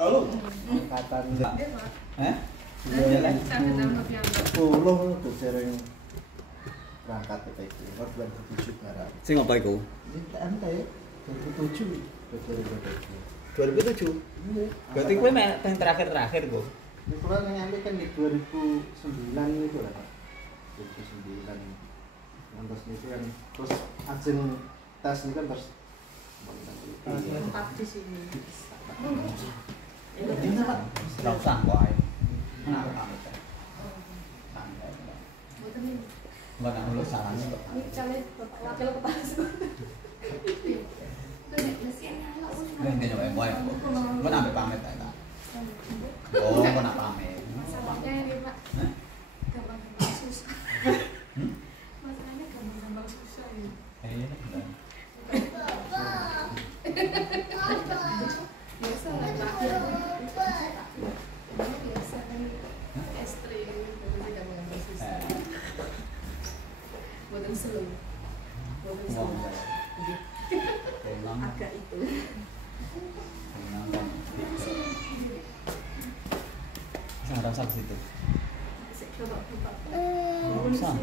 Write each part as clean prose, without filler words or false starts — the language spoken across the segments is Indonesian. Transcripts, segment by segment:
Halo. Angkatan. Hah? Jalan sampai tambah piyambak. 10 dereng berangkat ke PK. 2007 barang. Sing apa iku? Ini ya 2007. 2007. Berarti kowe mek teng terakhir-terakhir kok. Kalau yang nyampe kan di 2009 itu lah Pak. 2009. Terus itu kan terus ajen tes ini kan terus Tempat di sini. ini Pak. Ora usah kok ae. Kenapa pamit? Santai. Mboten ini. Enggak nak lulus saran kok. Ini caleg wakil kepala sekolah. Nek mesin nyala wis. Nek nyoba wae. Kok sampe pamit ae ta. Oh, kok nak pamit. Masalahnya ini Pak. Gampang-gampang susah. Masalahnya gampang-gampang susah ya. Biasa lah Pak. Biasa kan estri jadi gampang-gampang susah. Mboten slow. Mboten slow. Agak itu. Sangat rasa ke situ. Coba. Usah.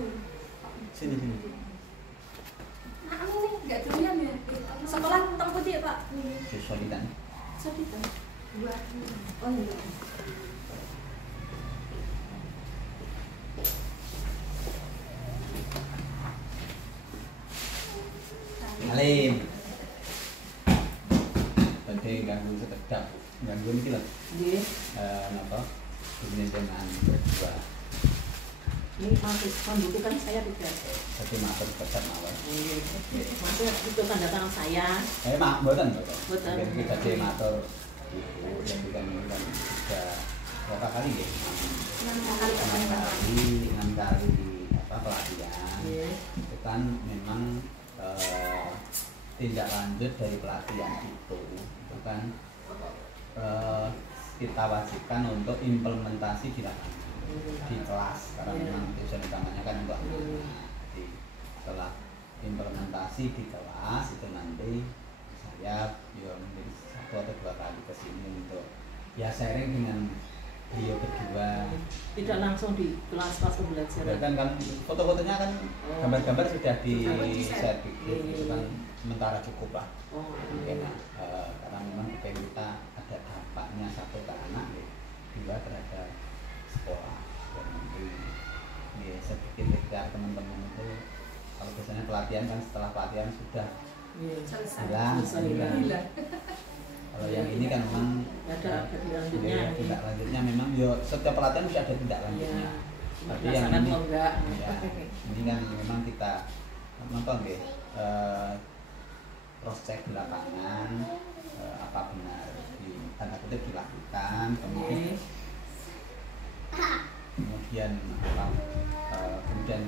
Sini. Nah, nih, nggak doyan ya. Sekolah tentang putih ya, Pak? Solidan. Solidan. Buat. Oh iya. Alim. Tadi ganggu sekedap. Ganggu ini lah. Nggih. Napa? Pemerintahan berdua. Ini masih membutuhkan saya tidak. Jadi matur pesan awal. Maksudnya itu tanda tangan saya. Mak mboten to. Mboten. Kita jadi matur ibu jadi kan sudah berapa kali ya? 6 kali pelatihan. Itu kan memang tindak lanjut dari pelatihan itu kan kita wajibkan untuk implementasi di lapangan di kelas karena memang tujuan utamanya kan untuk jadi setelah implementasi di kelas itu nanti saya mungkin 1 atau 2 kali ke sini untuk ya sharing dengan beliau berdua. Tidak langsung di kelas-kelas pembelajaran. Kan foto-fotonya kan gambar-gambar sudah di share itu kan sementara cukup lah. Mungkin karena memang kita ada dampaknya satu ke anak, dua terhadap sekolah dan nanti sedikit ketika teman-teman itu kalau biasanya pelatihan kan setelah pelatihan sudah hilang. Kalau yang ini kan memang ada lanjutnya. Tindak lanjutnya memang setiap pelatihan bisa ada tindak lanjutnya. Tapi yang ini ini kan memang kita nonton deh cross check di lapangan apa benar di tanda kutip dilakukan kemudian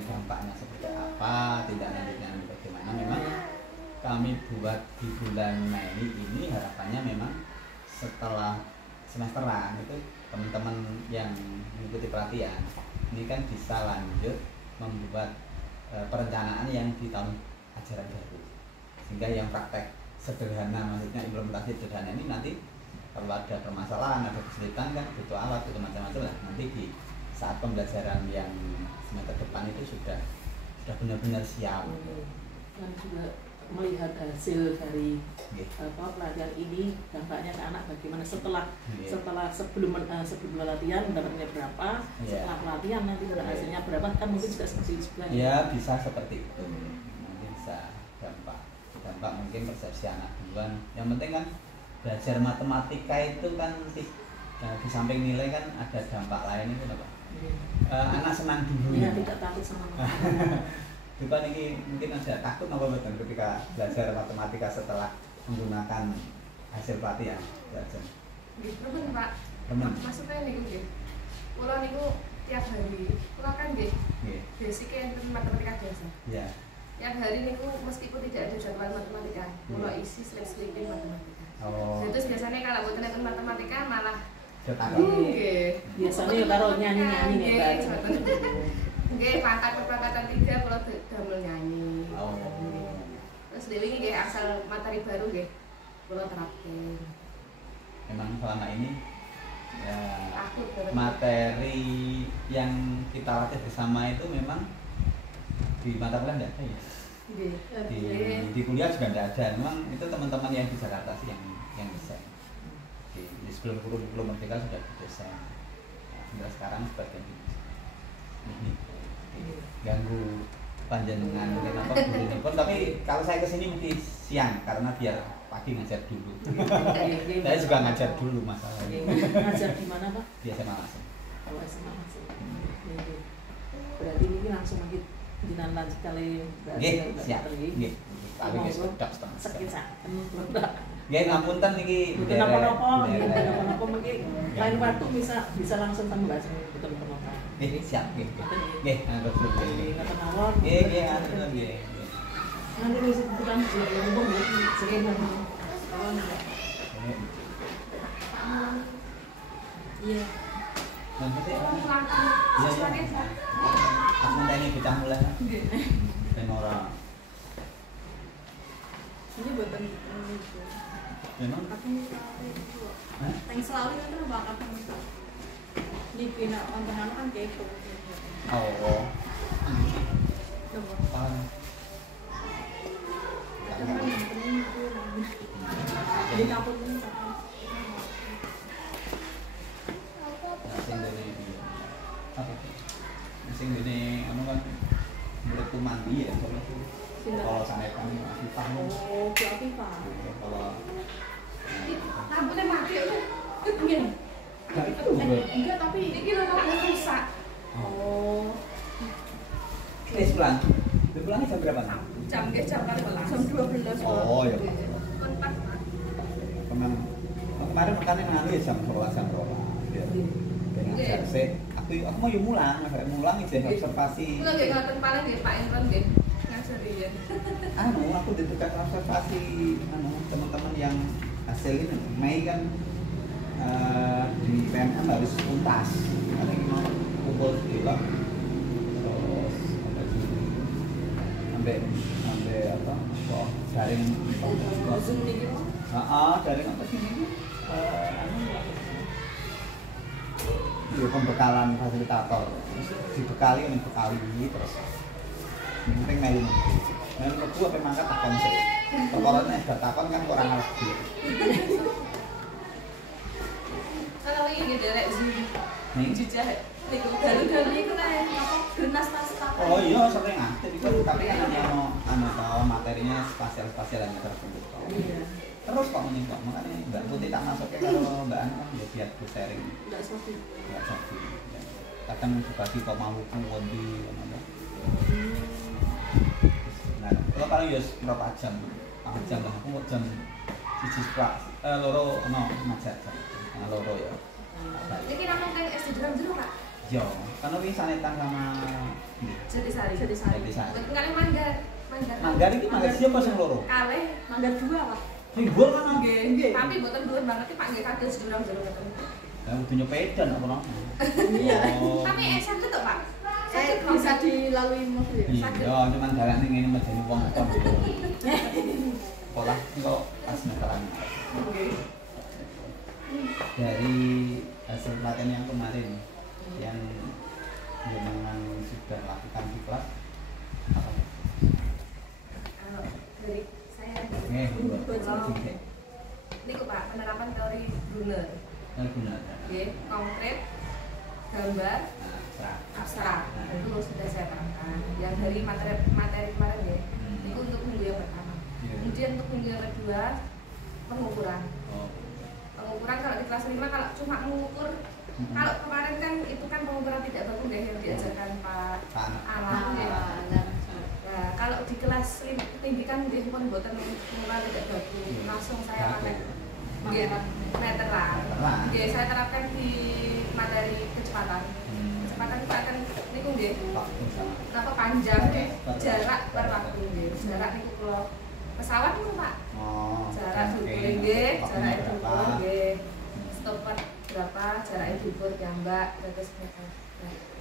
dampaknya seperti apa, tidak lanjutnya bagaimana. Memang kami buat di bulan Mei ini harapannya memang setelah semesteran itu teman-teman yang mengikuti pelatihan ini kan bisa lanjut membuat perencanaan yang di tahun ajaran baru, sehingga yang praktek sederhana, maksudnya implementasi sederhana ini nanti kalau ada permasalahan, ada kesulitan kan butuh alat, butuh macam-macam lah, nanti di saat pembelajaran yang semester depan itu sudah benar-benar siap. Dan juga melihat hasil dari pelatihan ini, dampaknya ke anak bagaimana setelah sebelum latihan dapatnya berapa, setelah pelatihan nanti hasilnya berapa, kan mungkin juga seperti itu juga. Ya bisa seperti itu, nanti bisa dampak mungkin persepsi anak duluan. Yang penting kan belajar matematika itu kan di samping nilai kan ada dampak lain itu apa? Anak senang dulu. Iya, tidak takut sama matematika. Bukan ini mungkin ada takut apa betul ketika belajar matematika setelah menggunakan hasil pelatihan belajar. Temen Pak. Maksudnya niku nggih. Kula niku tiap hari, kula kan nggih. Basic enten matematika biasa. Iya. Tiap hari niku meskipun tidak ada jadwal matematika, kula isi selip-selipin matematika. Oh. Terus biasanya kalau boten enten matematika malah nggih. Biasanya karo nyanyi-nyanyi nek nggih, pangkat-pangkatan 3 kula damel nyanyi. Oh. Terus dewe nggih asal materi baru nggih kula terapkan. memang selama ini ya, materi yang kita latih bersama itu memang di mata kuliah tidak ada ya. Di kuliah juga tidak ada. Memang itu teman-teman yang di Jakarta sih yang desain. Di sebelum kurikulum Merdeka sudah didesain. Nah, sekarang sebagian ini ganggu panjenengan kenapa guru tapi kalau saya kesini mesti siang karena biar pagi ngajar dulu. Saya juga ngajar dulu masalahnya. Ngajar di mana Pak? Di SMA langsung. Kalau SMA langsung. Berarti ini langsung lagi dinan lanjut kali berarti siap. Nggih. Kali wis pedhok setengah. Sekisaken. Nggih ngapunten niki. Mboten napa-napa, napa mungkin lain waktu bisa langsung temu Mbak betul napa. Nggih, siap nggih. Nggih, ngatur nggih. Ngatur mawon. Nggih, ngatur nggih. Nanti bisa tukang ngomong ya, sering iya. Nanti aku tanya bocah mulai. Ben ora. Ini buatan Memang aku yang selalu itu bakal di pina ontahan kan kepo. oh. Paham. Cuman yang penting itu di kampung ini Sing dene anu kan muridku mandi ya soalnya kalau sampai kami Afifah Oh, Bu Afifah. kalau rambutnya mati ya enggak tapi ini lo rusak. Oh. pulang pulangnya jam berapa nih? Jam 14. jam 12. Oh ya Kon pas Pak. kemarin makannya nganu ya jam 12 jam berapa dengan aku mau yuk mulang izin observasi Kulo nggih ngoten paling nggih Pak Imron nggih ngajari ya. aku ditukar observasi teman-teman yang hasil ini Mei kan di PMM harus tuntas karena ini mau kumpul sekitar terus sampai apa kok daring Zoom nih gitu. daring apa sih ini pembekalan fasilitator dibekali terus yang penting melu mlebu apa mangkat takon sih perkorone nek takon kan ora ngerti Kalau ini derek Zoom nih jejak niku dalu-dalu niku nek apa genas tas apa. oh iya sering aktif itu tapi kan ada materinya spasial hanya tertentu Iya. terus kok meningkat makanya Mbak Putih tak masuknya kalau Mbak Anu kan ya biar sharing Enggak seperti nggak jadi kadang dibagi kok mau kondi nah kalau ya berapa jam lah aku mau jam 1 loro ngajar loro ya Iki namung teng SD Drum jero Pak. yo kan ini sanetan sama Jatisari. Kali Manggar iki manggar siapa sing loro Kalih Manggar 2 Pak. sing dhuwur kan Nggih. tapi mboten dhuwur banget Pak nggih kagel sedurang jero ngoten. ya kudu nyepedan apa no Iya. Tapi sakit to Pak. Bisa dilalui mobil ya. iya cuman dalan ning ngene medeni wong kok sekolah kok pas meteran dari hasil pelatihan yang kemarin yang memang sudah lakukan di kelas apa? Kalau dari saya niku Pak penerapan teori Brunner. Guna Nggih, konkret, gambar, abstrak. Itu sudah saya terangkan. Yang dari materi kemarin ya. Niku untuk minggu yang pertama. Kemudian untuk minggu yang kedua pengukuran. Pengukuran kalau di kelas 5 kalau cuma mengukur kalau kemarin kan itu kan pengukuran tidak baku deh yang diajarkan Pak Alam ya. Nah, kalau di kelas tinggi kan di pun buatan pengukuran tidak baku. Langsung saya pakai meteran. Jadi saya terapkan di materi kecepatan. Kecepatan itu akan niku nggih. Napa panjang jarak per waktu nggih. Jarak niku kalau pesawat niku Pak. Jarak dhuwur nggih, jarak dhuwur nggih. Stopper berapa, jarak dhuwur jambak terus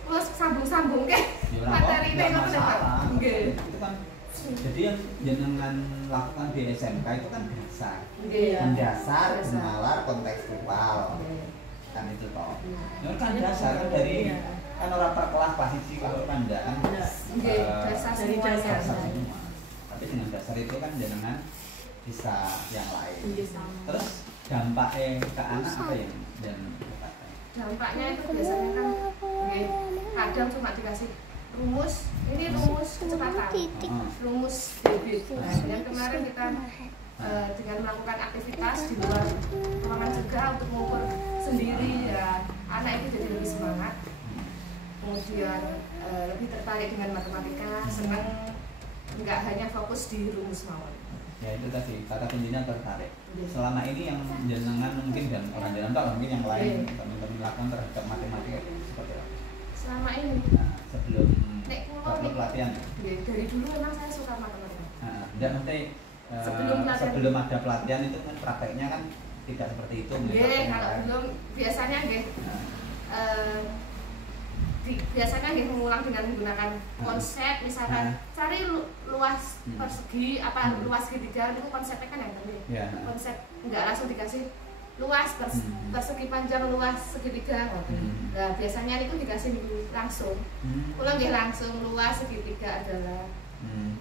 terus sambung-sambung ke materi nek ngoten Pak. Nggih. Itu kan Jadi yang jenengan lakukan di SMK itu kan dasar, Iya. mendasar, menalar, kontekstual, kan itu toh. Itu kan dasar kan dari kan orang perkelas pasti kalau pandaan Dasar dari semuanya. dasar semua. Tapi dengan dasar itu kan jenengan bisa yang lain. Terus dampaknya ke anak apa yang Dampaknya itu biasanya kan kadang cuma dikasih rumus, ini rumus kecepatan, rumus debit. Nah, yang kemarin kita dengan melakukan aktivitas di luar ruangan cegah untuk mengukur sendiri, ya anak itu jadi lebih semangat, kemudian lebih tertarik dengan matematika, senang, nggak hanya fokus di rumus mawon. Ya itu tadi kata kuncinya tertarik. Selama ini yang jenengan mungkin dan orang dalam tak mungkin yang lain teman-teman lakukan terhadap matematika seperti apa? Selama ini sebelum sebelum pelatihan. Dari dulu memang saya suka matematika. Enggak nanti sebelum ada pelatihan itu kan prakteknya kan tidak seperti itu. Kalau belum biasanya biasanya mengulang dengan menggunakan konsep, misalkan cari luas persegi luas segitiga, itu konsepnya kan yang penting. Konsep nggak langsung dikasih luas persegi panjang luas segitiga. Nah biasanya itu dikasih langsung, ulang langsung luas segitiga adalah.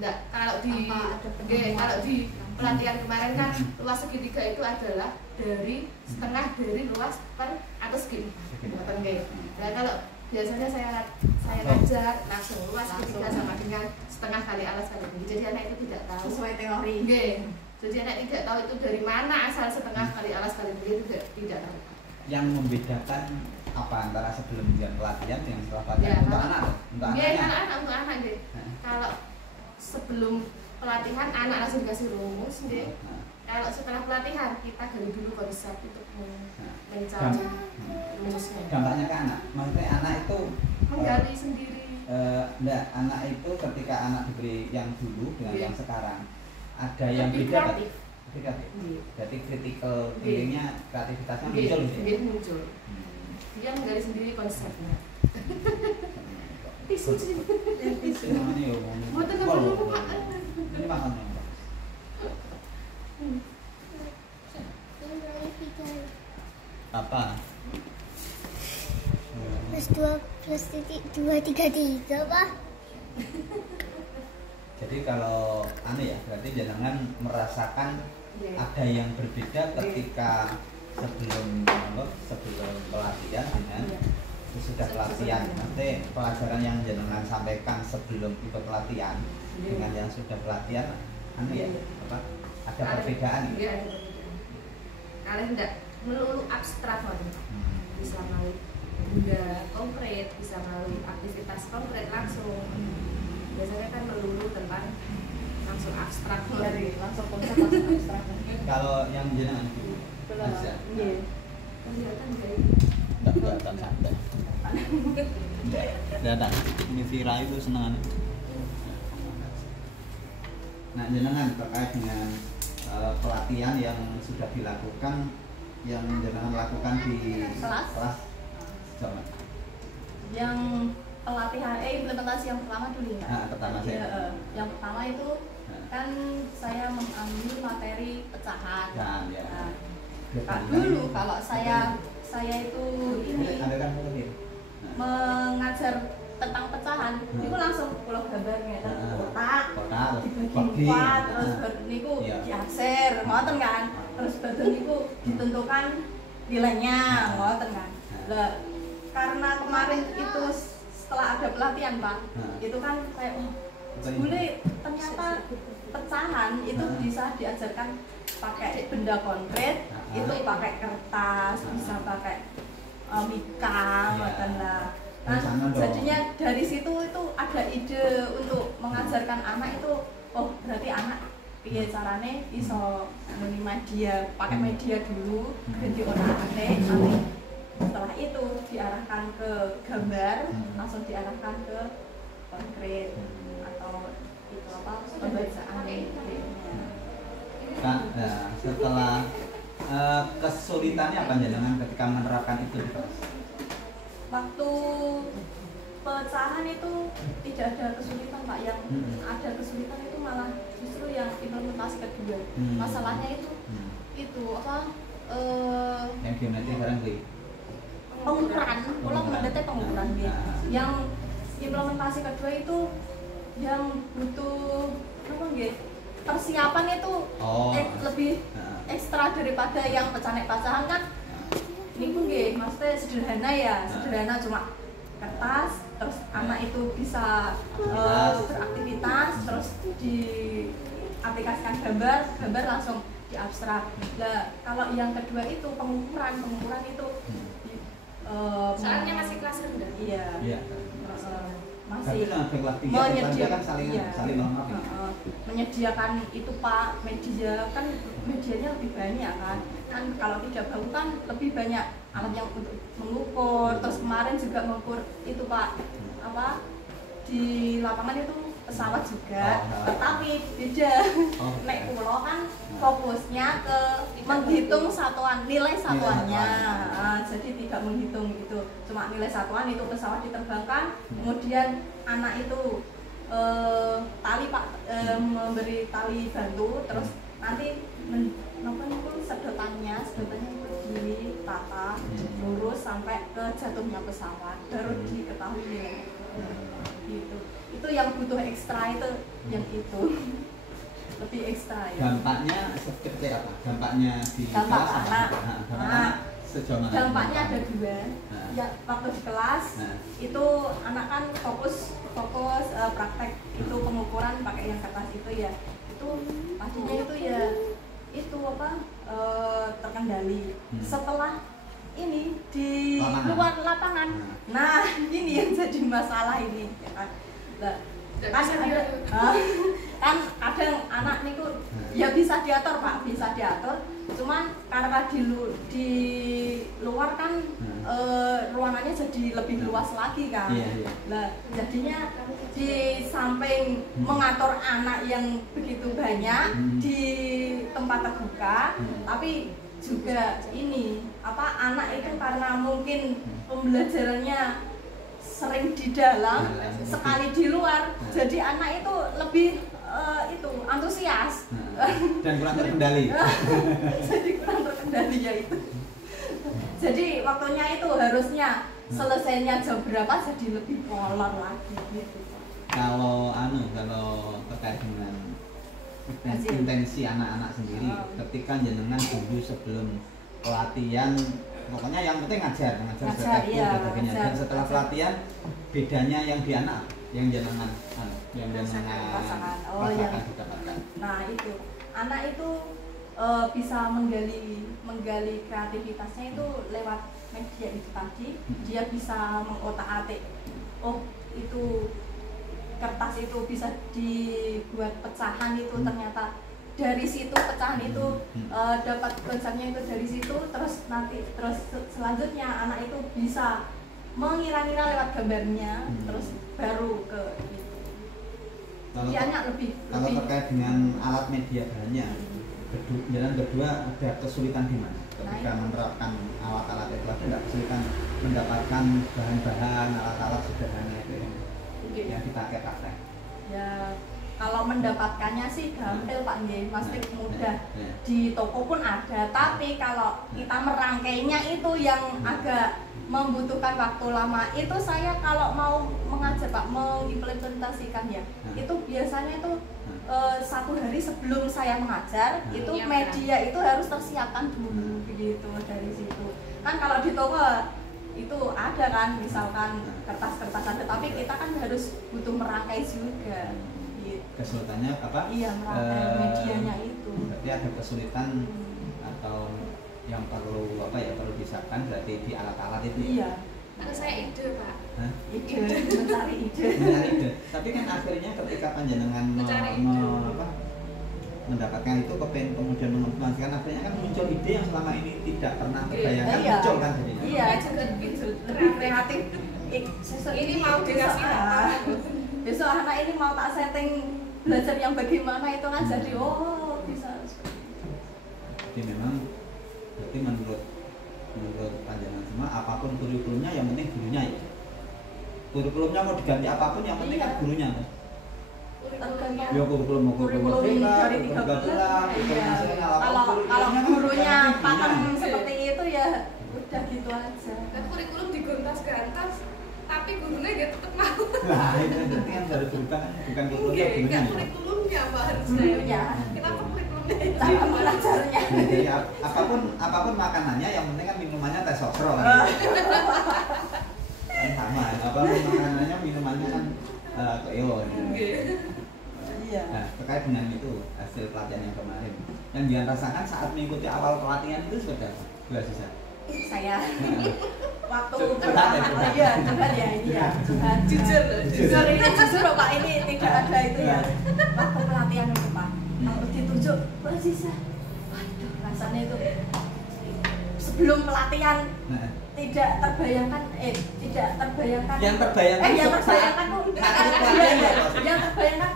Nggak, kalau di pelatihan kemarin kan luas segitiga itu adalah dari setengah dari luas per atau segitiga. Nah kalau biasanya saya ngajar langsung luas segitiga sama dengan setengah kali alas kali tinggi. Jadi anak itu tidak tahu sesuai teori. Jadi anak tidak tahu itu dari mana asal setengah kali alas kali tinggi, itu tidak tahu. Yang membedakan apa antara sebelum jam pelatihan dengan setelah pelatihan untuk anak? Untuk anak. Kalau sebelum pelatihan anak langsung dikasih rumus, kalau setelah pelatihan kita gali dulu konsep untuk mencari rumusnya. Dampaknya ke anak, maksudnya anak itu menggali sendiri. Enggak, anak itu ketika anak diberi yang dulu dengan yang sekarang ada yang lebih beda. Kreatif. Jadi critical thinkingnya, kreativitasnya muncul gitu. Muncul. Dia menggali sendiri konsepnya. Tisu. Ini mau tekan dulu Pak. Ini makan apa? +2+2=3 Pak. Jadi kalau berarti jangan merasakan ada yang berbeda ketika sebelum pelatihan dengan sesudah pelatihan. Nanti pelajaran yang jenengan sampaikan sebelum ikut pelatihan dengan yang sudah pelatihan ada perbedaan. Iya, ada perbedaan. Kalian tidak melulu abstrak bisa melalui benda konkret, bisa melalui aktivitas konkret langsung. Biasanya kan melulu tentang langsung abstrak dari langsung konsep langsung abstrak. Kalau yang jenengan kelihatan dari enggak kelihatan santai. Dadah, ini viral itu senangan. Nah, jenengan terkait dengan pelatihan yang sudah dilakukan, yang jenengan lakukan di kelas zaman. Yang pelatihan implementasi yang pertama dulu ya. Pertama saya. Yang pertama itu kan saya mengambil materi pecahan. Dulu kalau saya itu ini mengajar tentang pecahan, itu langsung pulau gambarnya kotak dibagi 4, terus niku diaksir, ngoten kan, terus badan niku ditentukan nilainya, ngoten kan. Lah karena kemarin itu setelah ada pelatihan Pak, itu kan kayak boleh ternyata pecahan itu bisa diajarkan pakai benda konkret, itu pakai kertas, bisa pakai mika, ngoten lah. Nah, jadinya dari situ itu ada ide untuk mengajarkan anak itu, oh berarti anak piye carane iso ngene media, pakai media dulu dan diolah-olah, nanti setelah itu diarahkan ke gambar, langsung diarahkan ke konkret atau itu apa pembacaan. Nah, setelah kesulitannya apa jenengan ketika menerapkan itu di kelas? Waktu pecahan itu tidak ada kesulitan Pak, yang ada kesulitan itu malah justru yang implementasi kedua. Masalahnya itu apa yang geometri barang beli pengukuran, kalau mendetek pengukuran dia. Yang implementasi kedua itu yang butuh apa nggih? Persiapan itu lebih ekstra daripada yang pecahan kan. Ini pun nggih, maksudnya sederhana ya, sederhana cuma kertas, terus anak itu bisa beraktivitas, terus diaplikasikan gambar langsung diabstrak. Nah, kalau yang kedua itu pengukuran itu soalnya masih kelas rendah. Iya. Masih menyediakan menyediakan itu Pak, media kan medianya lebih banyak kan kalau tidak baku kan lebih banyak alat yang untuk mengukur. Terus kemarin juga mengukur itu Pak apa di lapangan itu pesawat juga, tetapi beda. Nek pulau kan fokusnya ke menghitung satuan, nilai satuannya. Jadi tidak menghitung itu, cuma nilai satuan itu pesawat diterbangkan, kemudian anak itu tali Pak memberi tali bantu, terus nanti sedotannya itu ditata lurus sampai ke jatuhnya pesawat, baru diketahui nilai. Gitu. Itu yang butuh ekstra itu yang itu lebih ekstra ya. Dampaknya seperti apa? Dampaknya di dampak kelas anak. Sejauh mana? Dampaknya ada dua. Ya waktu di kelas itu anak kan fokus praktek itu pengukuran pakai yang kertas itu ya. Itu pastinya itu ya itu apa terkendali. Setelah ini di luar lapangan. Nah, ini yang jadi masalah ini ya kan. Nah, kan kadang anak niku ya bisa diatur Pak, bisa diatur. Cuman karena di luar kan ruangannya jadi lebih luas lagi kan. Nah, jadinya di samping mengatur anak yang begitu banyak di tempat terbuka, tapi juga ini apa anak itu karena mungkin pembelajarannya sering di dalam sekali di luar, jadi anak itu lebih itu antusias dan kurang terkendali. Jadi kurang terkendali ya itu. Jadi waktunya itu harusnya selesainya jam berapa jadi lebih molor lagi gitu. Kalau terkait dengan intensi anak-anak sendiri ketika jenengan dulu sebelum pelatihan, pokoknya yang penting ngajar dan setelah pelatihan bedanya yang di anak yang jenengan rasakan didapatkan. Nah itu anak itu bisa menggali kreativitasnya itu lewat media itu tadi. Dia bisa mengotak-atik, oh itu kertas itu bisa dibuat pecahan itu, ternyata dari situ pecahan itu dapat konsepnya itu dari situ, terus selanjutnya anak itu bisa mengira-ngira lewat gambarnya, terus baru ke itu. Kalau terkait dengan alat media bahannya, jalan kedua ada kesulitan di mana? Ketika menerapkan alat-alat itu ada nggak kesulitan mendapatkan bahan-bahan alat-alat sederhana itu yang dipakai praktek? Ya kalau mendapatkannya sih gampil Pak nggih, pasti mudah. Di toko pun ada, tapi kalau kita merangkainya itu yang agak membutuhkan waktu lama. Itu saya kalau mau mengajar Pak, mengimplementasikan ya, itu biasanya itu 1 hari sebelum saya mengajar, itu media itu harus tersiapkan dulu begitu dari situ. Kan kalau di toko itu ada kan, misalkan kertas-kertas ada, tapi kita kan harus butuh merangkai juga. Kesulitannya apa? Iya, merangkai medianya itu. Berarti ada kesulitan atau yang perlu disiapkan berarti di alat-alat itu. Iya. Atau saya ide Pak. Mencari ide. Tapi kan akhirnya ketika panjenengan mendapatkan itu kemudian mengimplementasikan, akhirnya kan muncul ide yang selama ini tidak pernah terbayangkan muncul kan jadinya. Iya, juga gitu. Kreatif. Ini mau dikasih apa? Besok anak ini mau tak setting belajar yang bagaimana itu kan jadi bisa. Jadi memang berarti menurut panjenengan semua apapun kurikulumnya yang penting gurunya ya. kurikulumnya mau diganti apapun yang penting kan gurunya. Tergantung Ya kurikulum dari 13. Kalau gurunya pakem seperti itu ya udah gitu aja. Dan kurikulum digontas-gantas, tapi gurunya dia tetap mau. Nah, itu berarti kan baru berubah kan bukan kurikulumnya gurunya. Kurikulumnya Mbak harusnya. Ya. Kita kurikulumnya Cara mengajarnya. Jadi apapun makanannya yang penting kan minumannya teh sosro kan. Kan sama, apapun makanannya minumannya kan keo. Iya. Nah, terkait dengan itu hasil pelatihan yang kemarin yang dia rasakan saat mengikuti awal pelatihan itu seperti apa? Gak susah. Saya waktu Curhat ya? curhat ya ini ya curhat. Jujur ini jujur loh Pak, ini tidak ada itu ya. Waktu pelatihan itu Pak, kalau ditunjuk Sisa, waduh rasanya itu sebelum pelatihan tidak terbayangkan yang terbayangkan yang terbayangkan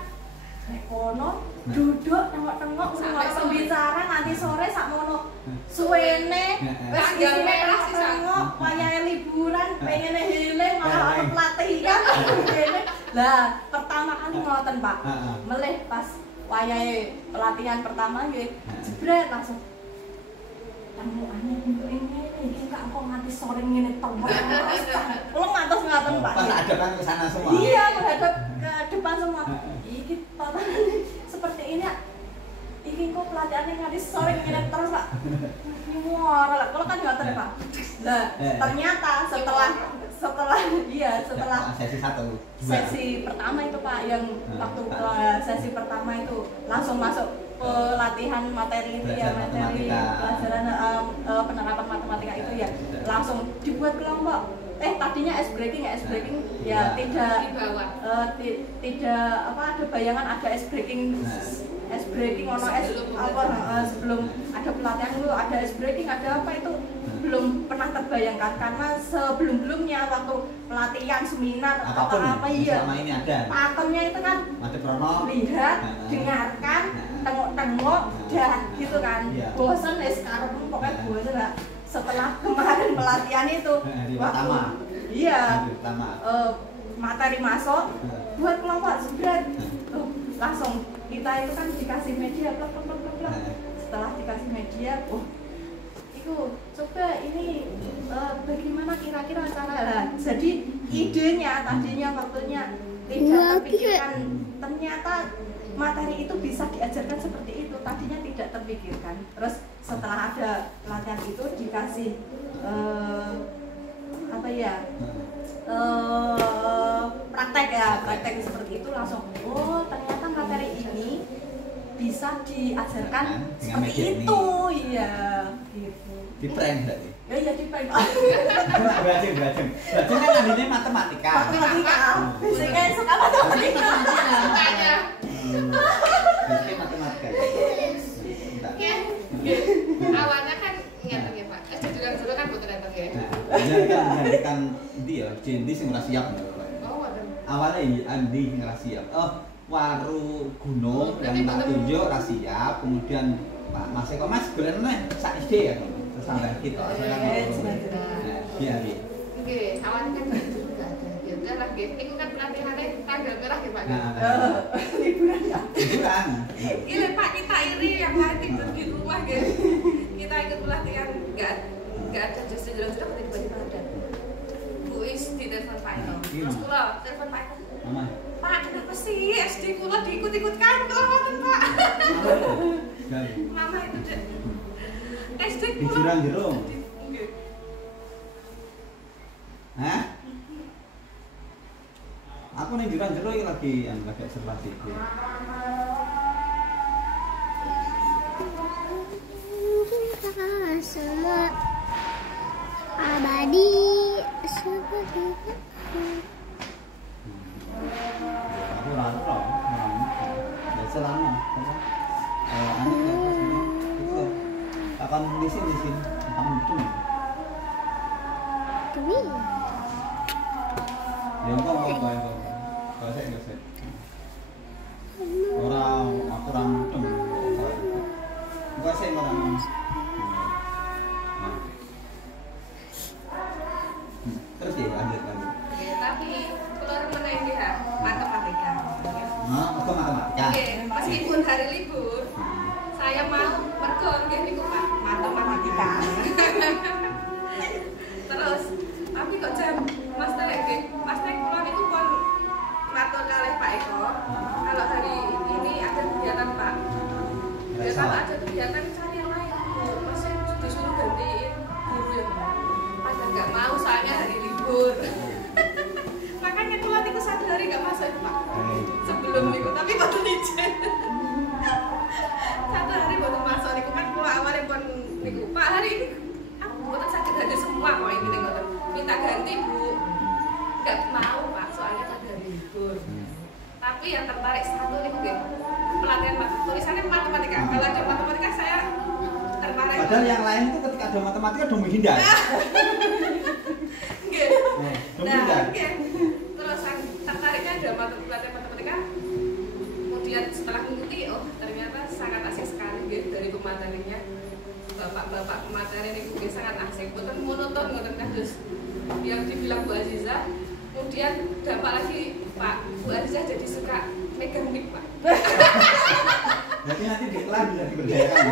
kono duduk tengok-tengok ngomong pembicara nanti sore sakmono suwene wis isine tengok wayahe liburan pengen healing malah ono pelatihan lah pertama kali ngoten Pak melih pas wayahe pelatihan pertama nggih jebret langsung tamuane untuk ini kok kok nganti sore ngene tembok kula ngantos ngaten Pak pas hadapan ke sana semua iya menghadap ke depan semua iki tatanan seperti ini iki kok pelatihannya nganti sore ngene terus Pak muara lah kalau kan ngoten Pak lah ternyata setelah sesi pertama itu Pak yang waktu sesi pertama itu langsung masuk pelatihan materi itu ya materi pelajaran penerapan matematika itu ya langsung dibuat kelompok tadinya ice breaking ya tidak apa ada bayangan ada ice breaking ono sebelum ada pelatihan dulu ada ice breaking ada apa itu belum pernah terbayangkan karena sebelum-belumnya waktu pelatihan seminar atau apa iya selama ini ada pakemnya itu kan lihat dengarkan tengok-tengok dah gitu kan bosen sekarang pokoknya bosen lah setelah kemarin pelatihan itu materi masuk buat kelompok jebret langsung kita itu kan dikasih media plek. Setelah dikasih media itu coba ini bagaimana kira-kira cara lah jadi idenya tadinya waktunya tidak terpikirkan ternyata materi itu bisa diajarkan seperti itu tadinya tidak terpikirkan terus setelah ada pelatihan itu dikasih praktek seperti itu langsung ternyata materi ini bisa diajarkan seperti itu iya gitu di prank berarti ya di prank belajar kan ahlinya matematika biasanya suka matematika biasanya matematika ya awalnya kan ingat ya Pak dulu kan butuh datang ya kan dia Jendi sing ora siap awalnya Andi ora siap waru gunung yang tak tunjuk ora siap kemudian Mas Eko Mas golek neh sak SD ya terus sampai kita iya oke awalnya kan juga ada ya udah lah itu kan pelatihannya tanggal merah ya Pak liburan ini Pak kita iri yang lain tidur di rumah kita ikut pelatihan nggak ada jelas tiba-tiba ada Bu Is di telepon Pak Eko terus kula telepon Pak Eko Mama Pak kenapa sih SD kula diikut-ikutkan kalau ngoten Pak Mama itu SD kula di Jurang Jerung hah? Aku nih Jurang Jerung lagi observasi semua abadi seperti aku rata biasa lama itu kapan di sini kamu itu yang kau saya orang aku ramutem bukan saya orang tapi pokoknya gitu ngoten. Minta ganti Bu, nggak mau Pak, soalnya kan dari libur. Tapi yang tertarik satu nih Bu, pelatihan tulisannya matematika. Kalau ada matematika saya tertarik. Padahal yang lain itu ketika ada matematika udah menghindar. Nah, terus tertariknya ada pelatihan matematika. Kemudian setelah mengikuti, oh ternyata sangat asik sekali gitu dari pematerinya. Bapak pemateri ini sangat asik, bukan monoton, bukan kasus yang dibilang Bu Aziza. Kemudian dampak lagi Pak, Bu Aziza jadi suka megang mic Pak. Jadi nanti di iklan bisa diberdayakan.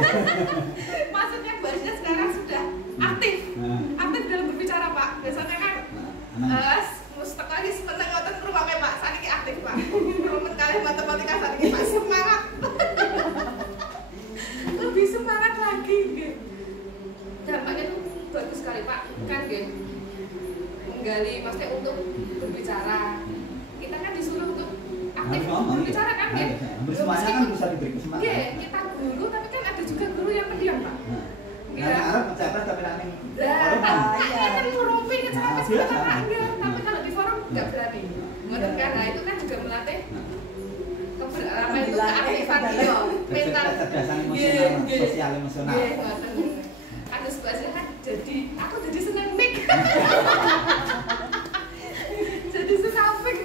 Maksudnya Bu Aziza sekarang sudah aktif dalam berbicara Pak. Biasanya kan mustek lagi seneng ngoten ruangnya Pak, saat ini aktif Pak. Rumen kali matematika saat ini Pak semangat. Lebih semangat lagi gitu. Dampaknya tuh bagus sekali Pak, kan gitu. Menggali maksudnya untuk berbicara. Kita kan disuruh untuk aktif berbicara kan gitu. Semuanya kan bisa diberi kesempatan. Iya, kita guru tapi kan ada juga guru yang pendiam Pak. Nah, Arab mencatat tapi nanti kan ngurumpi kecapai sebenarnya enggak, tapi kalau di forum enggak berani. Ngoten kan, nah itu kan juga melatih keberanian itu keaktifan yo mental, kecerdasan emosional, sosial emosional. Nggih, ngoten. Kan sebabnya kan jadi aku jadi seneng mik. Jadi seneng mik.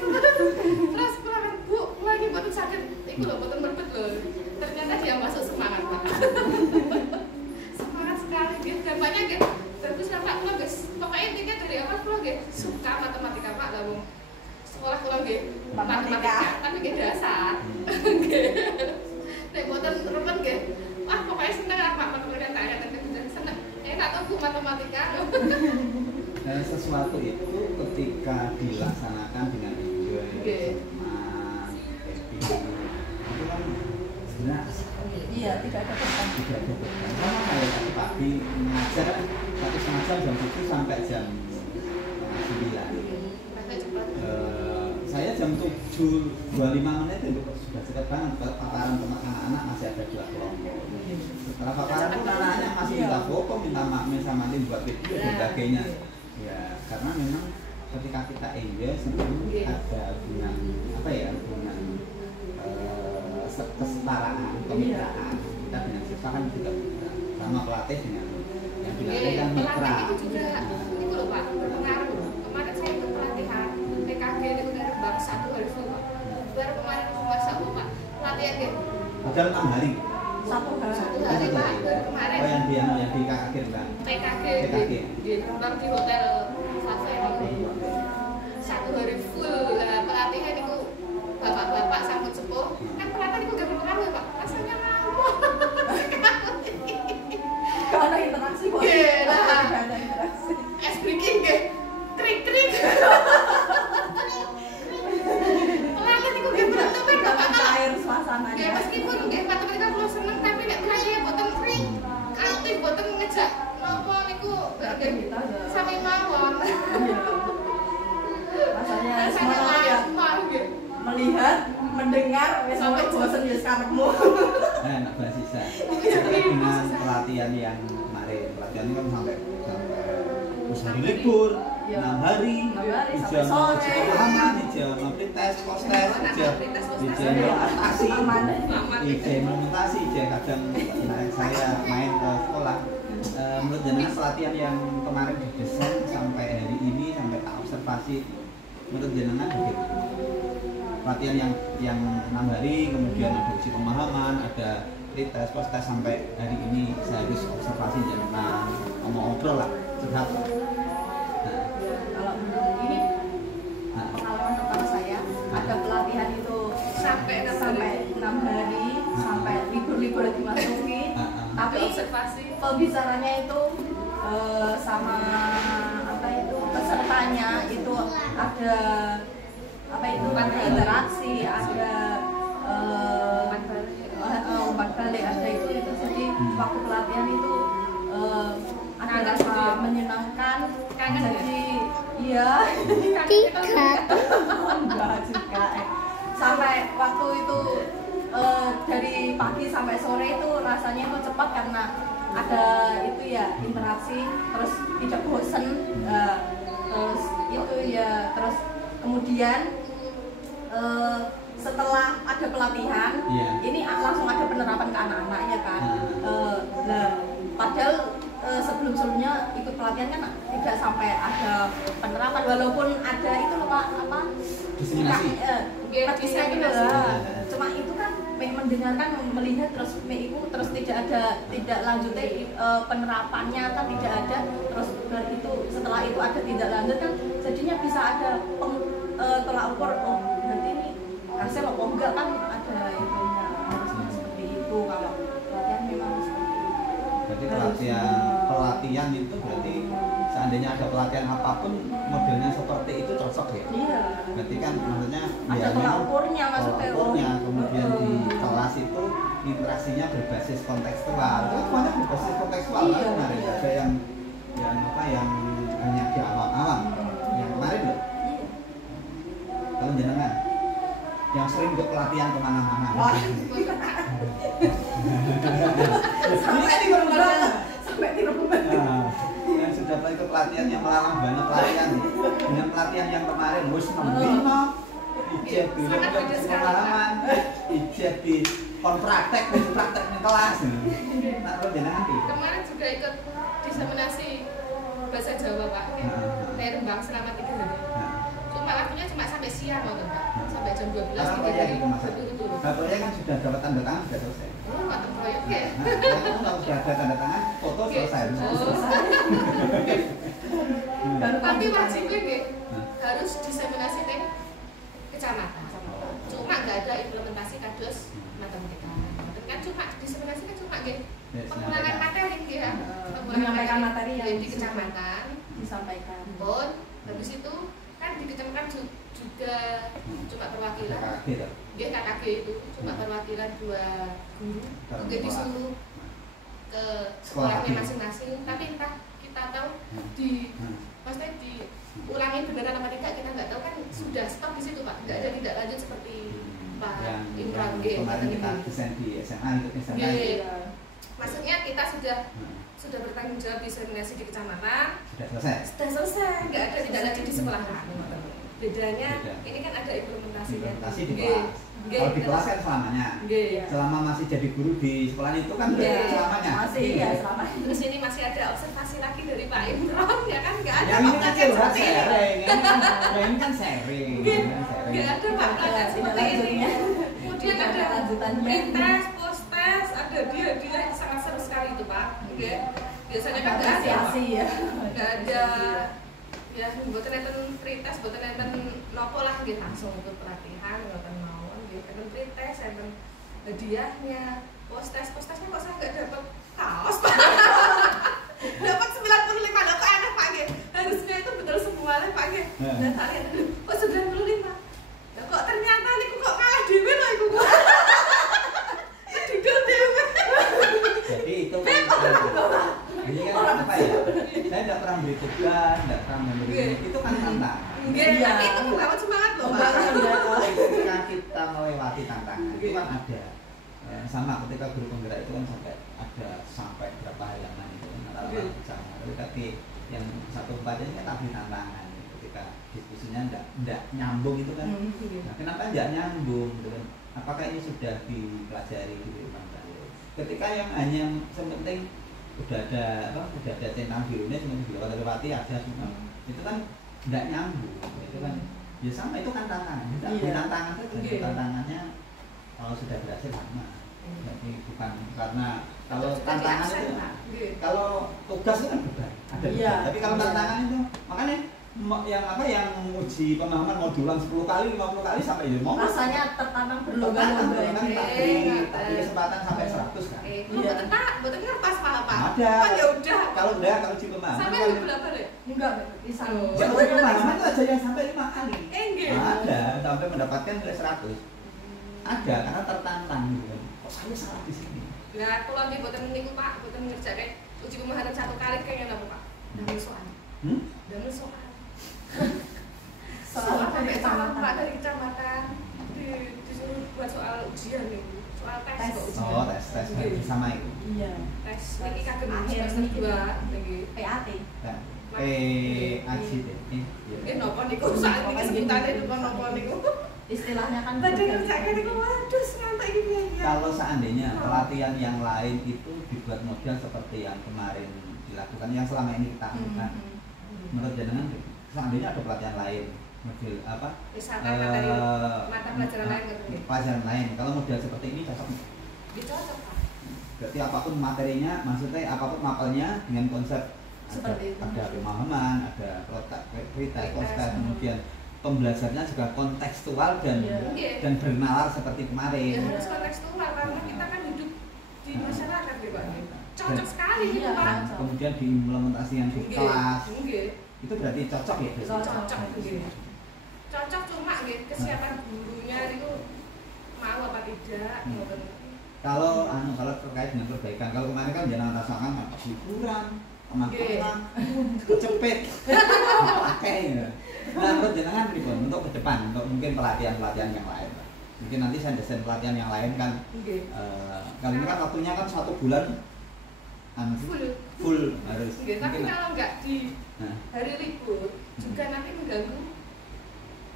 Terus pulang Bu, lagi boten sakit, iku lho boten merbet lho. Ternyata dia masuk semangat Pak. Gitu, dampaknya gitu, bagus lah Pak, kalau guys, pokoknya intinya dari awal kalau gitu suka matematika Pak, lalu sekolah kalau gitu matematika, tapi gitu dasar, nek buatan teman gitu, wah pokoknya seneng lah Pak matematika, tak ada dan seneng, tak tahu Bu matematika. Dan sesuatu itu ketika dilaksanakan dengan enjoy, teman, happy, itu kan sebenarnya iya, tidak ada beban. Tidak ada beban. Sama kayak tadi pagi mengajar 1,5 jam jam 7 sampai jam 9. Saya jam 7.25 itu sudah cepat banget. Paparan teman anak-anak masih ada 2 kelompok. Setelah paparan pun anak-anaknya masih minta foto, minta makmin sama tim buat video dan sebagainya. Ya, karena memang ketika kita enjoy sebenarnya ada hubungan apa ya, hubungan kesetaraan, kemitraan kita dengan siswa kan juga sama pelatih dengan yang dilatih kan mitra. Pelatih itu juga ini loh Pak berpengaruh. Kemarin saya ikut pelatihan PKG itu dari Bang 1 hari full Pak. Baru kemarin masa Pak pelatihan gitu. Padahal 6 hari. 1 hari Pak baru kemarin. Oh yang di KKG kan? PKG. Di terbang di hotel Safari. 1 hari full pelatihan itu bapak-bapak sambut sepuh kan pelatihan itu gak berpengaruh ya Pak, rasanya mau Gak ada interaksi kok. Gak ada interaksi. Es breaking gak? Trik-trik. Pelatihan itu gak berpengaruh kan Bapak cair suasananya. Ya meskipun matematika kalau seneng tapi gak kaya boten free aktif boten ngejak nopo niku gak kita sami mawon. Rasanya semangat ya. Melihat, mendengar, sampai bosan ya sekarangmu. Enak Mbak Sisa. Dengan pelatihan yang kemarin, pelatihan ini kan sampai hari libur, 6 hari, sampai sore. Pemahaman, ijazah pretest, post-test, ijazah adaptasi, ijazah implementasi, ijazah kadang saya main ke sekolah. Menurut jenengan pelatihan yang kemarin didesain sampai hari ini, sampai tak observasi, menurut jenengan begitu? Pelatihan yang 6 hari, kemudian ada uji pemahaman, ada pretest, post-test sampai hari ini saya harus observasi jenengan, ngomong-ngobrol lah, curhat. Kalau ini pengalaman pertama saya, ada pelatihan itu sampai 6 hari, sampai libur-libur dimasuki, tapi pembicaranya itu sama apa itu pesertanya itu ada apa itu interaksi, ada umpan balik, ada itu jadi waktu pelatihan itu ada rasa menyenangkan, jadi iya enggak juga sampai waktu itu dari pagi sampai sore itu rasanya itu cepat karena ada itu ya interaksi, terus tidak bosen, terus itu ya, terus kemudian setelah ada pelatihan, ini langsung ada penerapan ke anak-anaknya kan. Nah, padahal sebelum-sebelumnya ikut pelatihan kan tidak sampai ada penerapan, walaupun ada itu loh Pak, apa? Diseminasi. Cuma itu kan mendengarkan, melihat, terus terus tidak lanjutnya penerapannya kan tidak ada, terus itu setelah itu ada tidak lanjut kan, jadinya bisa ada tolak ukur, oh berarti ini hasil apa enggak kan, ada itunya, harusnya seperti itu. Kalau pelatihan memang seperti itu. Berarti pelatihan itu berarti seandainya ada pelatihan apapun modelnya seperti itu cocok ya? Iya. Berarti kan maksudnya ada tolak ukurnya maksudnya. Kemudian di kelas itu interaksinya berbasis kontekstual. Itu semuanya berbasis kontekstual. Iya, kemarin iya. ada yang hanya di awam-awam. Yang kemarin loh. Kalau jenengan yang sering ikut pelatihan kemana-mana. Sampai di rumah. Yang sudah ikut pelatihan yang melarang banget pelatihan dengan pelatihan yang kemarin wis membina ijab di pengalaman ijab di praktek di kelas. Nah, jenengan kemarin juga ikut diseminasi bahasa Jawa Pak, dari Rembang selama 3 hari. Cuma waktunya cuma sampai siang loh Pak, sampai jam 12 gitu. Proyek kan sudah dapat tanda tangan, sudah selesai. Oh, nggak proyek ya? Kalau sudah ada tanda tangan, foto selesai. Tapi wajibnya harus diseminasi ke kecamatan. Cuma nggak ada implementasi kados matematika. Kan cuma diseminasi kan cuma pengulangan materi ya. Menyampaikan materi yang di kecamatan disampaikan. Pun habis itu kan di kecamatan juga cuma perwakilan. Dia KKG itu cuma perwakilan 2 guru. Oke, disuruh ke sekolahnya masing-masing. Tapi entah kita tahu maksudnya diulangin beneran apa tidak kita nggak tahu kan, sudah stop di situ Pak. Nggak ada tidak lanjut seperti Pak Imran kemarin kita desain di SMA itu SMA. Maksudnya kita sudah bertanggung jawab diseminasi di kecamatan. Sudah selesai. Nggak ada tidak lanjut di sekolah. Bedanya ini kan ada implementasi di kelas. Kalau di kelas kan selamanya. Selama masih jadi guru di sekolah itu kan selamanya. Masih ya selamanya. Terus ini masih ada observasi lagi dari Pak Imran ya kan, nggak ada yang ini kan seperti sharing. Ini kan sharing. Nggak ada Pak pelatihan seperti ini. Kemudian ada pre-tes, post-tes, ada dia sangat seru sekali itu Pak. Biasanya kan nggak ada. Nggak ada. Ya, buatan enten pretest, buatan enten nopo lah gitu, langsung ikut pelatihan, buatan mawon gitu, enten pretest, enten hadiahnya, postes kok saya nggak dapat kaos Pak. Dapat 95, kok aneh Pak gitu. Harusnya itu betul semuanya Pak gitu. Dan kalian, kok 95? Ya kok ternyata nih kok kalah dewe loh ibu. Duduk dewe. Jadi itu ini kan apa ya? Saya tidak pernah beri tugas, tidak pernah memberi itu kan tantangan. Iya, tapi itu membangun semangat loh Pak. Ketika kita melewati tantangan itu kan ada sama ketika guru penggerak itu kan sampai berapa halaman itu kan tapi yang 1/4 ini kan tapi tantangan ketika diskusinya tidak nyambung itu kan. Nah, kenapa tidak nyambung? Apakah ini sudah dipelajari di Bang Daniel? Ketika yang hanya penting udah ada centang birunya cuma dilakukan telepati aja semua itu kan tidak nyambung, itu kan ya sama, itu kan tantangan tantangan itu tantangannya kalau sudah berhasil sama. Jadi bukan karena kalau tantangan itu kalau tugas itu kan beban ada beban, tapi kalau tantangan itu makanya yang uji pemahaman modulan 10 kali 50 kali sampai ya mau rasanya tertanam berlomba-lomba tapi kesempatan sampai 100 kan. Betul ngerpas malah Pak. Ada. Kan ya udah. Kalau uji pemahaman sampai berapa deh? Enggak, bisa. Ya uji pemahaman itu aja yang sampai 5 kali. Enggak. Ada sampai mendapatkan nilai 100. Ada karena tertantang gitu. Kok saya salah di sini? Nah, kalau di boten niku Pak, boten ngerjakan uji pemahaman 1 kali kayaknya apa Pak? Dan soal. Dan soal. Soal dari kecamatan disuruh buat soal ujian nih, soal tes kok. Oh, tes bersama itu. Iya. Tes iki kagem akhir semester 2 iki. PAT. ACT. Napa niku saat iki sebutane napa niku? Istilahnya kan Badhe ngerjakan niku waduh ngantek iki ya. Kalau seandainya pelatihan yang lain itu dibuat model seperti yang kemarin dilakukan, yang selama ini kita lakukan, menurut jenengan seandainya ada pelatihan lain, model apa? Misalkan materi mata pelajaran lain gitu. Pelajaran lain, kalau model seperti ini cocok? Cocok Pak. Berarti apapun materinya, maksudnya apapun mapelnya dengan konsep seperti itu. Ada pemahaman, ada kritik, kemudian pembelajarannya juga kontekstual dan bernalar seperti kemarin. Ya harus kontekstual karena kita kan hidup di masyarakat ya Pak. Cocok sekali itu Pak. Kemudian diimplementasikan di kelas. Itu berarti cocok ya? Cocok. Cocok cuma kesiapan gurunya itu mau apa tidak. Kalau terkait dengan perbaikan, kalau kemarin kan jangan rasakan kurang, teman-teman kecepet, pakai ya. Nah, menurut jenengan gitu untuk ke depan, untuk mungkin pelatihan yang lain. Mungkin nanti saya desain pelatihan yang lain kan. Kali ini kan waktunya kan 1 bulan full harus. Tapi kalau nggak di hari libur juga nanti mengganggu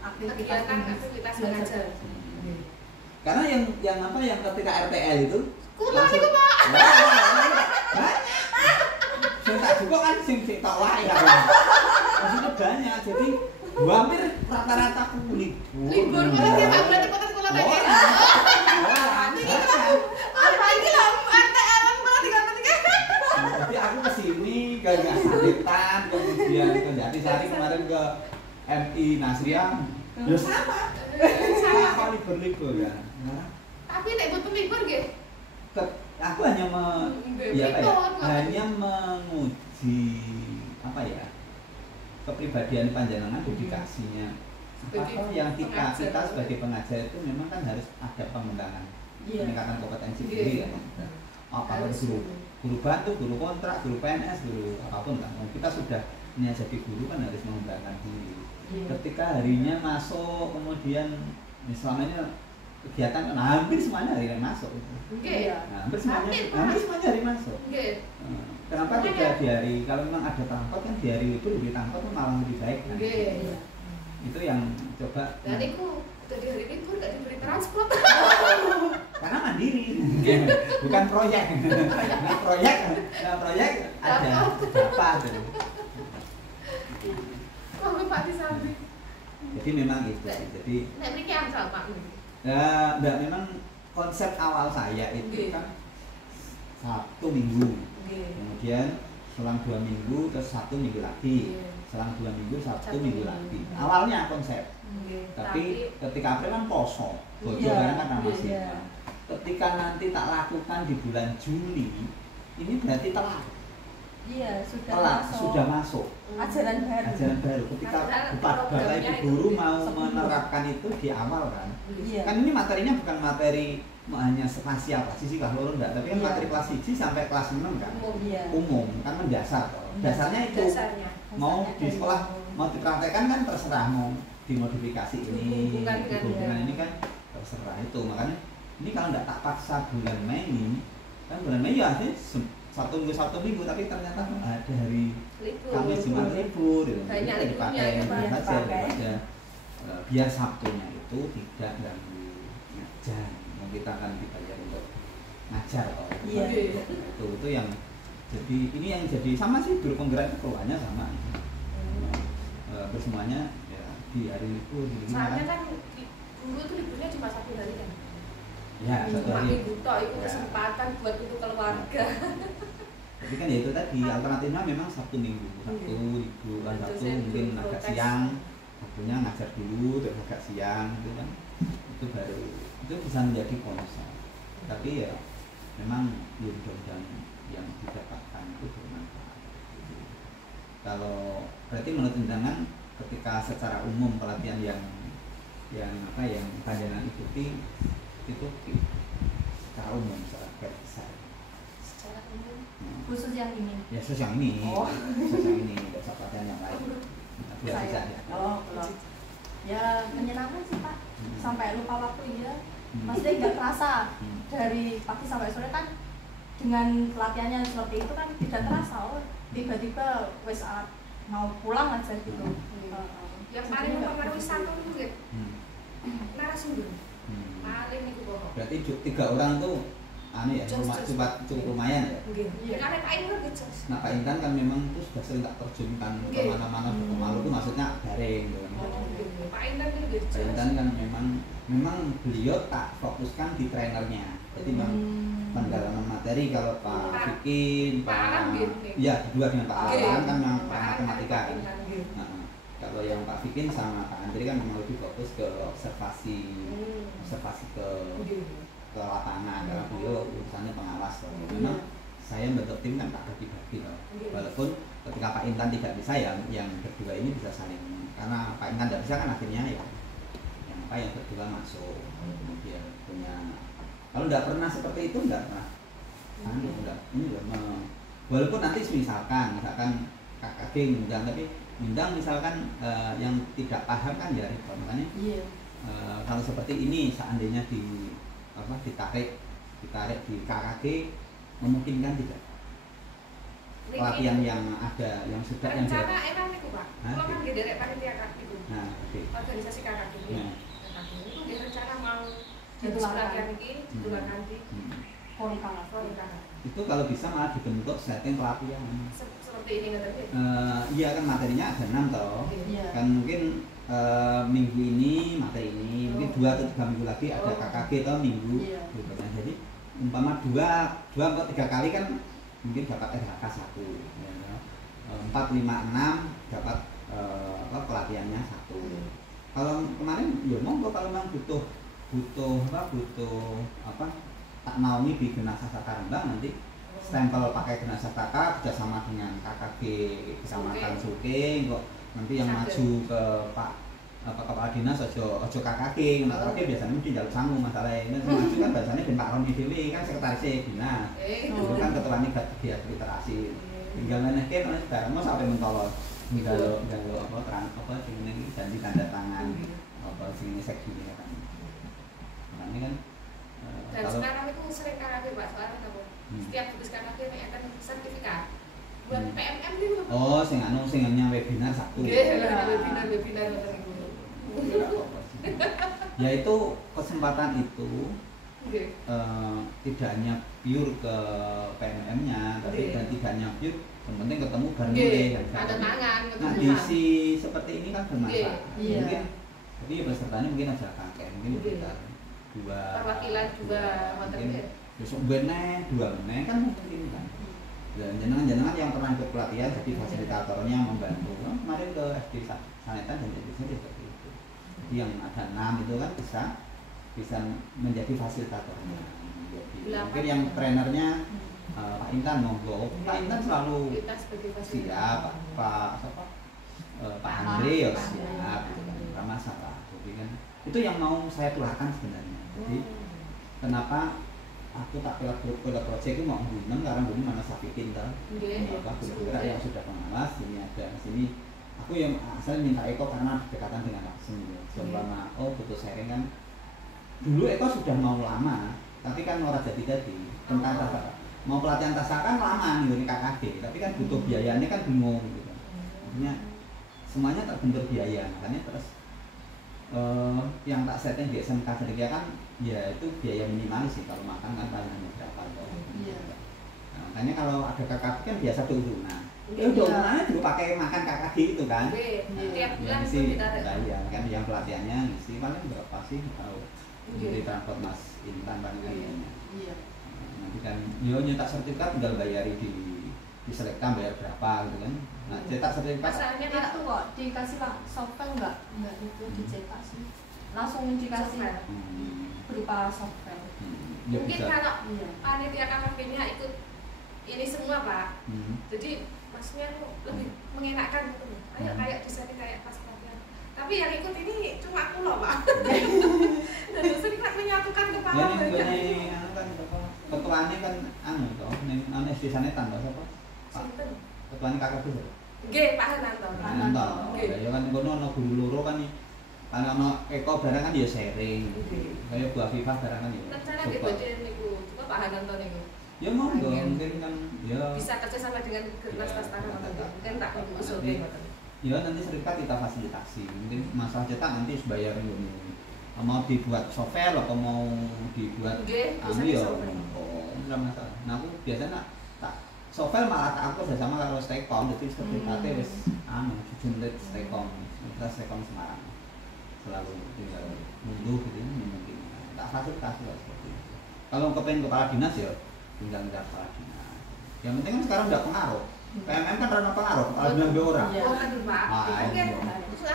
aktivitas mengajar. Karena yang ketika RTL itu kurang itu Pak. Sing tak juga kan sing tak wae kan. Maksudnya banyak, jadi hampir rata-rata libur malah dia nggak boleh cepet sekolah lagi. Apa ini lah RTL malah diganti-ganti. Jadi aku kesini gak saritan, kemudian ke Jatisari kemarin ke MI Nasriah, ya sama libur ya. Tapi nek butuh libur nggih. Aku hanya hanya menguji apa ya, kepribadian panjenengan, dedikasinya. Apa yang kita sebagai pengajar itu memang kan harus ada pengembangan, peningkatan kompetensi diri kan. Apa guru bantu, guru kontrak, guru PNS, guru apapun kan. Kita sudah jadi guru kan harus mengembangkan diri. Ketika harinya masuk, kemudian misalnya kegiatan kan hampir semuanya hari masuk. Hampir semuanya hari masuk. Kenapa tidak di hari, kalau memang ada transport kan di hari libur lebih transport kan malah lebih baik kan. Itu yang coba. Dan itu dari hari libur gak diberi transport. Karena mandiri, bukan proyek. Proyek ada berapa gitu. Pak disambi. Jadi memang itu. Jadi. Nek mriki angsal Pak. Enggak, memang konsep awal saya itu kan Sabtu Minggu. Kemudian selang 2 minggu terus 1 minggu lagi. Selang 2 minggu Sabtu Minggu lagi. Awalnya konsep. Tapi ketika April kan poso. Bojo barang kan masih. Ketika nanti tak lakukan di bulan Juli, ini berarti telat. Iya, sudah masuk. Ajaran baru. Ketika Bapak Ibu guru mau menerapkan itu di awal kan. Kan ini materinya bukan materi hanya spasial sisi kelas loro enggak, tapi kan materi kelas 1 sampai kelas 6 kan. Umum kan mendasar toh. Dasarnya itu. Mau di sekolah mau dipraktekkan kan terserah, mau dimodifikasi ini, hubungan ini kan terserah itu. Makanya ini kalau enggak tak paksa bulan Mei, kan bulan Mei ya artinya Sabtu Minggu, tapi ternyata ada hari Kamis Jumat libur gitu. Banyak dipakai saja biar Sabtunya itu tidak ganggu ngajar. Kita akan dibayar untuk ngajar itu yang jadi ini yang jadi sama sih, guru penggerak itu keluarnya sama. Bersemuanya ya di hari libur. Soalnya kan guru itu liburnya cuma 1 hari kan. Ya, 1 hari. Minggu tok itu kesempatan buat untuk keluarga. Jadi kan ya itu tadi alternatifnya memang Sabtu Minggu, Sabtu libur, Sabtu mungkin agak siang, waktunya ngajar dulu terus agak siang gitu kan. Itu baru itu bisa menjadi konsep. Tapi ya memang ya mudah-mudahan yang didapatkan itu bermanfaat. Kalau berarti menurut undangan ketika secara umum pelatihan yang panjenengan ikuti itu secara umum secara besar. Secara umum. Khusus yang ini. Ya khusus yang ini. Khusus yang ini, tidak usah pelatihan yang lain. Saya. Ya menyenangkan sih Pak. Sampai lupa waktu ya. Maksudnya nggak terasa dari pagi sampai sore kan dengan pelatihannya seperti itu kan tidak terasa. Oh, tiba-tiba wes mau pulang aja gitu. Yang paling mempengaruhi santun itu narasumber. Paling itu pokok. Berarti 3 orang tuh ya, cukup lumayan ya. Iya. Karena Pak Intan gejos. Nah Pak Intan kan memang itu sudah sering tak terjunkan kemana-mana ke Maluku, maksudnya daring. Pak Intan itu gejos. Pak Intan kan memang beliau tak fokuskan di trainernya. Jadi memang pendalaman materi. Kalau Pak Fikin, Pak berdua dengan Pak Alan kan memang matematika kan. Kalau yang Pak Fikin sama Pak Andri kan memang lebih fokus ke observasi ke lapangan, karena beliau urusannya pengawas. Memang saya bentuk tim kan tak bagi-bagi loh. Walaupun ketika Pak Intan tidak bisa, yang berdua ini bisa saling, karena Pak Intan tidak bisa kan akhirnya yang berdua masuk. Kemudian punya, kalau tidak pernah seperti itu tidak pernah. Walaupun nanti misalkan KKG ngundang, tapi ngundang misalkan yang tidak paham kan ya, makanya kalau seperti ini seandainya ditarik di KKG memungkinkan tidak? Pelatihan yang ada, yang sudah yang rencana enak itu Pak. Kalau kan dari panitia KKG itu. Organisasi KKG itu. Itu dia rencana mau pelatihan ini dilakukan di Forum. Itu kalau bisa malah dibentuk setting pelatihan. Seperti ini nggak tadi? Iya kan materinya ada 6 toh. Kan mungkin minggu ini materi ini, mungkin 2 atau 3 minggu lagi ada KKG atau minggu. Gitu kan. Jadi umpama 2 atau 3 kali kan mungkin dapat RHK 1. 4, 5, 6 dapat pelatihannya 1. Kalau kemarin ya monggo, kalau memang butuh tak naungi di Genah Sastra Rembang, nanti stempel pakai Genah Sastra kerjasama dengan KKG Kecamatan Suke, kok nanti yang maju ke Pak Kepala Dinas ojo KKG, KKG biasanya di jalur sanggup masalahnya. Maju kan biasanya di Pak Roni Dewi kan sekretaris dinas, itu kan ketuanya giat literasi. Tinggal menehke oleh Darmo sampai mentolot, tinggal sini janji tanda tangan, sini seksi kan. Makanya kan. Dan sekarang itu sering KKG Pak, soalnya apa? Setiap tugas KKG akan sertifikat buat PMM gitu. Oh, sing webinar 1. Webinar Ya itu kesempatan itu tidak hanya pure ke PMM-nya, tapi dan tidak hanya pure, yang penting ketemu bareng ada tangan. Nah, diisi seperti ini kan bermanfaat. Mungkin jadi pesertanya mungkin ada kakek, mungkin sekitar 2 perwakilan 2 materi. Besok bener 2 meneh kan mungkin kan. Dan jenengan yang pernah ikut pelatihan jadi fasilitatornya membantu. Kemarin ke SD Sanetan dan jadi seperti itu. Jadi yang ada 6 itu kan bisa menjadi fasilitatornya. Mungkin yang trainernya Pak Intan monggo. Pak Intan selalu siap. Pak Andre ya siap gitu kan. Enggak masalah. Jadi kan itu yang mau saya tularkan sebenarnya. Jadi kenapa aku tak pilih project itu mau hubungan karena dulu mana Safikin kan, guru-guru yang sudah pengawas ini ada sini. Aku yang asal minta Eko karena berdekatan dengan aku sendiri. Selama butuh sharing kan. Dulu Eko sudah mau lama, tapi kan orang jadi tentang mau pelatihan TASA kan lama nih dari KKG, tapi kan butuh biayanya kan bingung gitu. Artinya semuanya terbentur biaya, makanya terus yang tak setting di SMK Sedekia kan ya itu biaya minimalis sih, kalau makan kan hanya berapa nah, makanya kalau ada KKG kan biasa urunan urunannya juga pakai makan KKG itu kan tiap bulan sih kan yang pelatihannya ngisi paling berapa sih kalau di transport Mas Intan kayaknya nanti kan nyetak sertifikat tinggal bayari di Selekta bayar berapa gitu kan. Nah, cetak sertifikat masalahnya itu kok dikasih software enggak itu dicetak sih. Langsung dikasih berupa software. Ya, mungkin bisa. Kalau panitia KKP-nya ikut ini semua Pak. Jadi maksudnya lebih mengenakkan gitu. Kayak desain kayak pas pelatihan. Tapi yang ikut ini cuma aku loh Pak. Dan dosen kan menyatukan kepala banyak. Ini kan ketuanya kan toh ning SD Sanetan toh sapa? Sinten? Ketuanya KKP. Nggih, Pak Hananto. Ya kan ngono ana guru loro kan Karena ono eko barang kan ya sharing. Kayak buah Viva barang kan ya. Rencana nggih badhe niku, coba Pak Hananto niku. Ya monggo mungkin kan ya bisa kerja sama dengan Gernas Tastara mungkin tak usulke ngoten. Ya nanti serikat kita fasilitasi. Mungkin masalah cetak nanti harus bayar dulu. Mau dibuat sovel atau mau dibuat bisa ya oh enggak masalah. Nah aku biasanya tak sovel malah aku bersama kalau Stekom jadi sertifikatnya wis jumlah Stekom Universitas Stekom Semarang selalu tinggal nunggu gitu mungkin tak fasilitasi lah seperti itu. Kalau kepengen kepala dinas ya tinggal kepala dinas. Yang penting kan sekarang udah pengaruh. PMM kan ranah pengaruh, kepala dinas dua orang. Oh kan Pak. Mungkin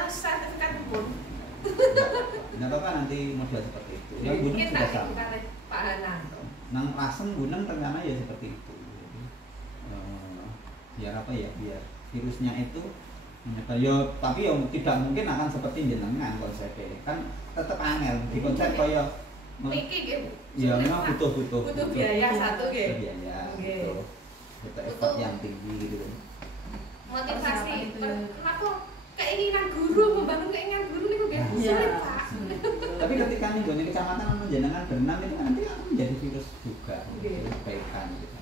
sertifikat pun. Tidak apa-apa nanti model seperti itu. Ya gunung sudah sama. Pak Hananto. Nang Lasem gunung rencana ya seperti itu. Jadi, biar apa ya? Biar virusnya itu menyebar. Ya tapi ya tidak mungkin akan seperti jenengan konsepnya. Kan tetap angel di konsep kaya. Niki nggih. Ya memang butuh biaya satu nggih. Biaya. Butuh effort yang tinggi gitu. Motivasi. Kenapa? Keinginan guru, membangun keinginan guru itu gak sulit Pak. Tapi ketika nih di kecamatan atau jenengan berenang itu nanti akan menjadi virus juga, kebaikan gitu.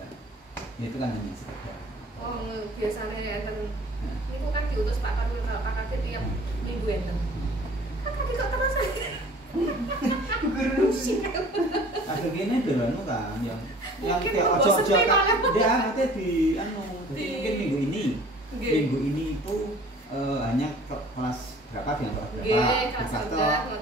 Ya, itu kan hanya sekedar. Oh, biasanya enten itu kan diutus Pak Kadil tiap minggu enten. Kakak kok terus aja. Guru sih. Ada gini dulu kan yang kayak ojo-ojo kan dia nanti di mungkin minggu ini itu hanya kelas berapa dengan kelas berapa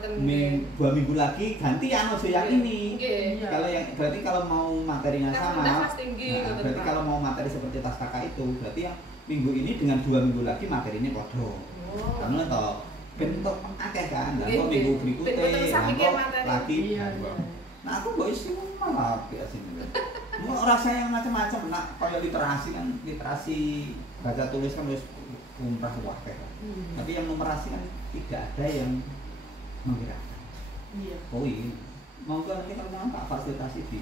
dua minggu lagi ganti yang ini kalau yang berarti kalau mau materinya sama berarti kalau mau materi seperti tas kakak itu berarti yang minggu ini dengan 2 minggu lagi materinya podo karena toh bentuk akeh kan dan kok minggu berikutnya lagi nah aku boy sih malah biasa sih mau rasa yang macam-macam nak kayak literasi baca tulis kan harus umrah wae kan. Tapi yang numerasi kan tidak ada yang menggerakkan. Iya. Oh iya. Monggo nanti kalau mau tak fasilitasi di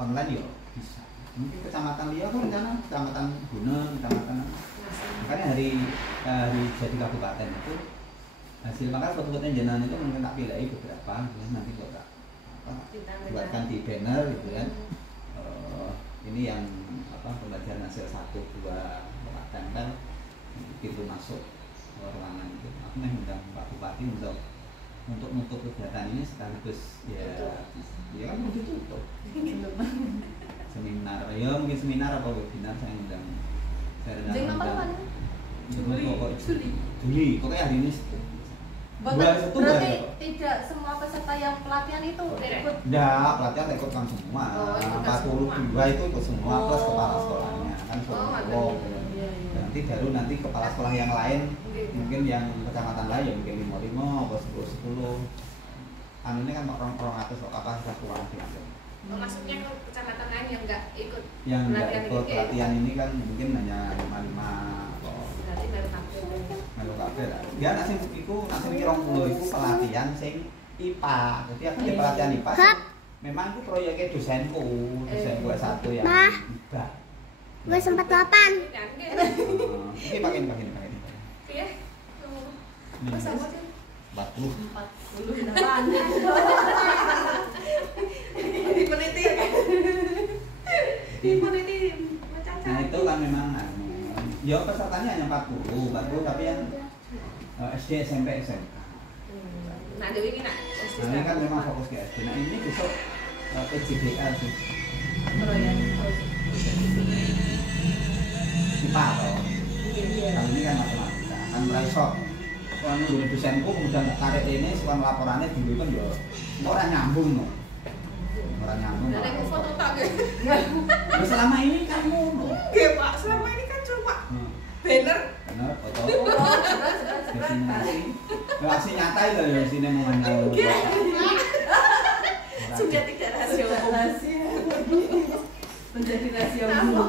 online ya bisa. Mungkin kecamatan dia kan rencana kecamatan Gunung, kecamatan makanya hari jadi kabupaten itu hasil makanya foto-foto jenengan itu mungkin tak pilih beberapa nanti kok tak buatkan di banner gitu kan. Ini yang pembelajaran hasil 1, 2 kabupaten kan pintu masuk ruangan itu. Aku mengundang Pak Bupati untuk menutup kegiatan ini sekaligus ya kan mau ditutup. Seminar, ya mungkin seminar apa webinar saya undang. Juli. Pokoknya hari ini. Berarti tidak semua peserta yang pelatihan itu ikut? Enggak, pelatihan ikut kan semua. 42 itu ikut semua plus kepala sekolahnya kan semua. Nanti baru nanti kepala sekolah yang lain mungkin yang kecamatan lain ya mungkin 55 atau 10. Ini kan orang atas kok kapasitas keuangan masing-masing. Maksudnya ke kecamatan lain yang enggak ikut pelatihan ini kan mungkin hanya 55 berarti melu kabeh lah. Ya nek sing iku nek sing 20 iku pelatihan sing IPA. Jadi aku di pelatihan IPA memang itu proyeknya dosenku S1 yang IPA. Gue sempat 8. Ini pakai. Iya. Masa apa sih? 40. Peneliti macam. Nah itu kan memang ya pesertanya hanya 40 tapi yang SD, SMP, SMK. Nah Dewi ini nak SD. Nah ini kan memang fokus ke SD. Nah ini besok PJBL sih. IPA toh. Kali ini kan matematika. Kan merasok. Kalau menurut dosenku kemudian tarik ini sekarang laporannya dulu kan ya orang nyambung no. Orang nyambung. Ada yang foto tak gitu? Selama ini kan ngono. Oke Pak, selama ini kan cuma banner foto. Masih nyata itu ya di sini memang. Sudah tidak rahasia. Menjadi rahasia umum.